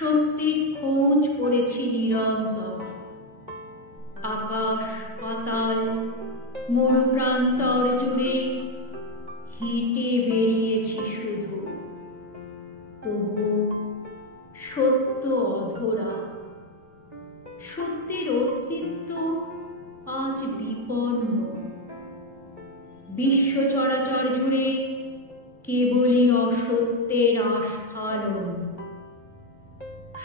সত্যির খোঁজ করেছি নিরন্তর। আকাশ পাতাল মরুপ্রান্তর জুড়ে হেঁটে বেরিয়েছি শুধু, তবু সত্য অধরা। সত্যের অস্তিত্ব আজ বিপন্ন। বিশ্ব চরাচর জুড়ে কেবলই অসত্যের আস্ফালন।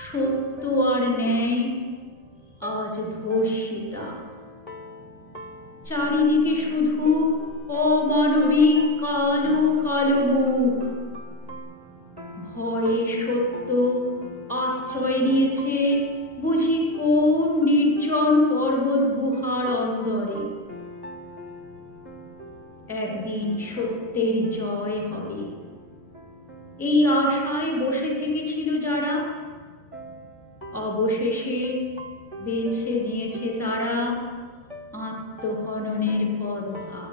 সত্য আর ন্যায় আজ ধর্ষিতা। চারিদিকে শুধু অমানবিক কালো কালো মুখ। ভয়ে সত্য আশ্রয় নিয়েছে বুঝি কোন নির্জন পর্বত গুহার অন্দরে। একদিন সত্যের জয় হবে, এই আশায় বসে থেকেছিল যারা। অবশেষে বেছে নিয়েছে তারা আত্মহননের পন্থা।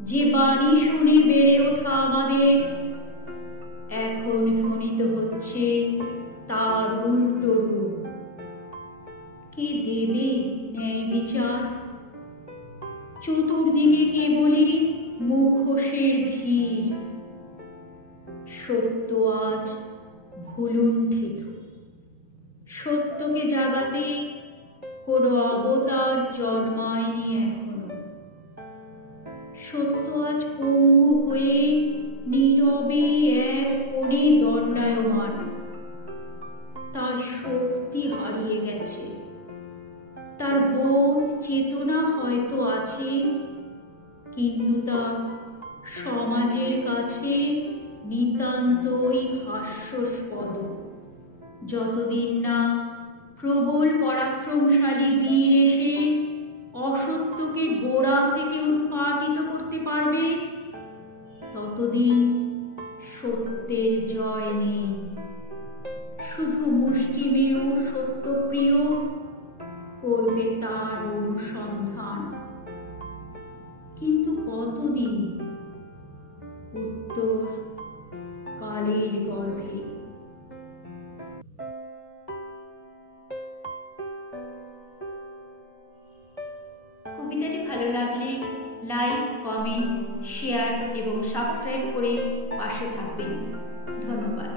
যে বাণী শুনে বেড়ে ওঠা আমাদের, এখন ধ্বনিত হচ্ছে তার উল্টো রূপ। কে দেবে ন্যায় বিচার? চতুর্দিকে কেবলই মুখোশের ভিড়। সত্য আজ ভুলুণ্ঠিত। সত্যকে জাগাতে কোনো অবতার জন্মায়নি এখনো। সত্য আজ পঙ্গু হয়ে নীরবে এক কোণে দণ্ডায়মান। তার শক্তি হারিয়ে গেছে, তার বোধ চেতনা হয়তো আছে, কিন্তু তা সমাজের কাছে নিতান্তই হাস্যস্পদ। যতদিন না প্রবল পরাক্রমশালী বীর এসে অসত্যকে গোড়া থেকে উৎপাটিত করতে পারবে, ততদিন সত্যের জয় নেই। শুধু মুষ্টিমেয় সত্যপ্রিয় করবে তার অনুসন্ধান। কিন্তু কতদিন? উত্তর কালের গর্ভে। কবিতাটি ভালো লাগলে লাইক, কমেন্ট, শেয়ার এবং সাবস্ক্রাইব করে পাশে থাকবেন। ধন্যবাদ।